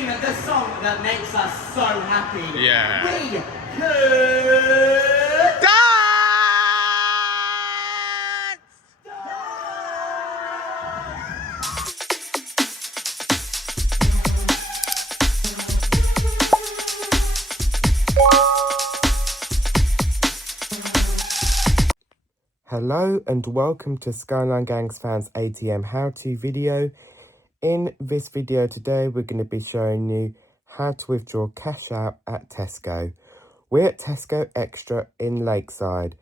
sing the song that makes us so happy. Yeah. We could Dance! Hello and welcome to Skyline Gangs Fans ATM how-to video. In this video today we're going to be showing you how to withdraw cash out at Tesco. We're at Tesco Extra in Lakeside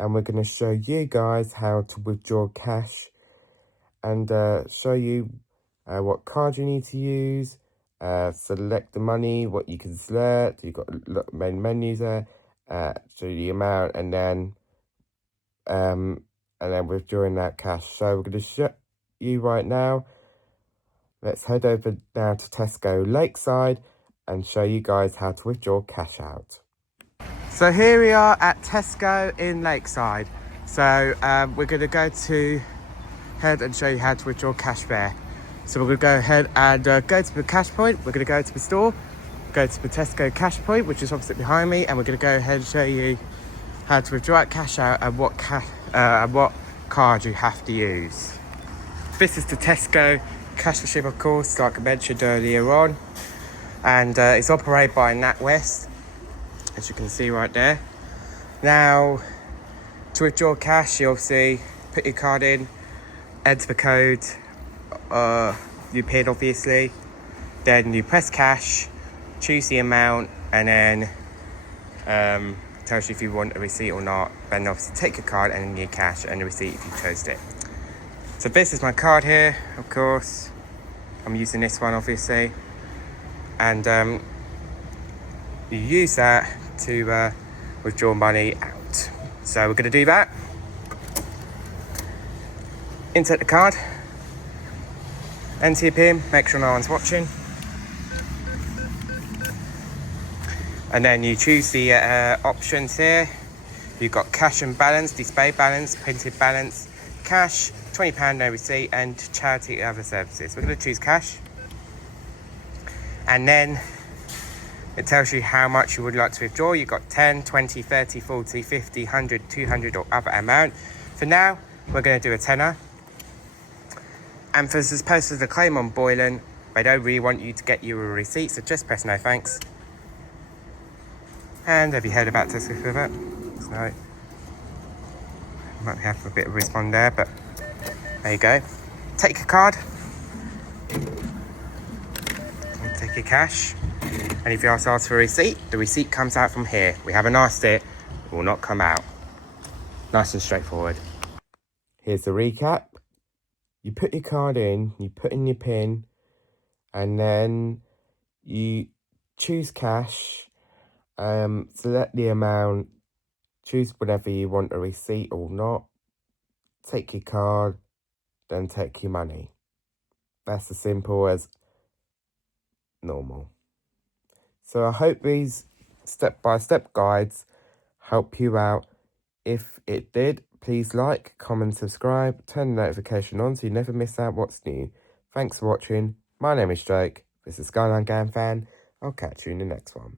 and we're going to show you guys how to withdraw cash and show you what card you need to use, select the money, what you can select. You've got main menus there, show you the amount and then withdrawing that cash. So we're going to show you right now. Let's head over now to Tesco Lakeside and show you guys how to withdraw cash out. So here we are at Tesco in Lakeside. So we're going to go to head and show you how to withdraw cash there. So we're going to go ahead and go to the cash point. We're going to go to the store, go to the Tesco cash point, which is opposite behind me, and we're going to go ahead and show you how to withdraw cash out and what card you have to use. This is the Tesco cash machine, of course, like I mentioned earlier on, and it's operated by NatWest, as you can see right there. Now, to withdraw cash, you obviously put your card in, enter the code you PIN obviously, then you press cash, choose the amount, and then tells you if you want a receipt or not. Then obviously take your card and your cash and the receipt if you chose it. So this is my card here, of course. I'm using this one obviously, and you use that to withdraw money out. So we're going to do that. Insert the card, enter your PIN, make sure no one's watching, and then you choose the options here. You've got cash and balance, display balance, printed balance, cash, £20 no receipt, and charity other services. We're going to choose cash, and then it tells you how much you would like to withdraw. You've got 10, 20, 30, 40, 50, 100, 200 or other amount. For now, we're going to do a tenner. And for as opposed to the claim on Boylan, they don't really want you to get you a receipt, so just press no thanks. And have you heard about Tesco for that? So, might have a bit of a respond there, but there you go. Take your card. And take your cash. And if you ask for a receipt, the receipt comes out from here. We haven't asked it, it will not come out. Nice and straightforward. Here's the recap. You put your card in, you put in your PIN, and then you choose cash. Select the amount, choose whenever you want a receipt or not, take your card, then take your money. That's as simple as normal. So I hope these step-by-step guides help you out. If it did, please like, comment, subscribe, turn the notification on so you never miss out what's new. Thanks for watching. My name is Jake. This is Skyline Gang Fan. I'll catch you in the next one.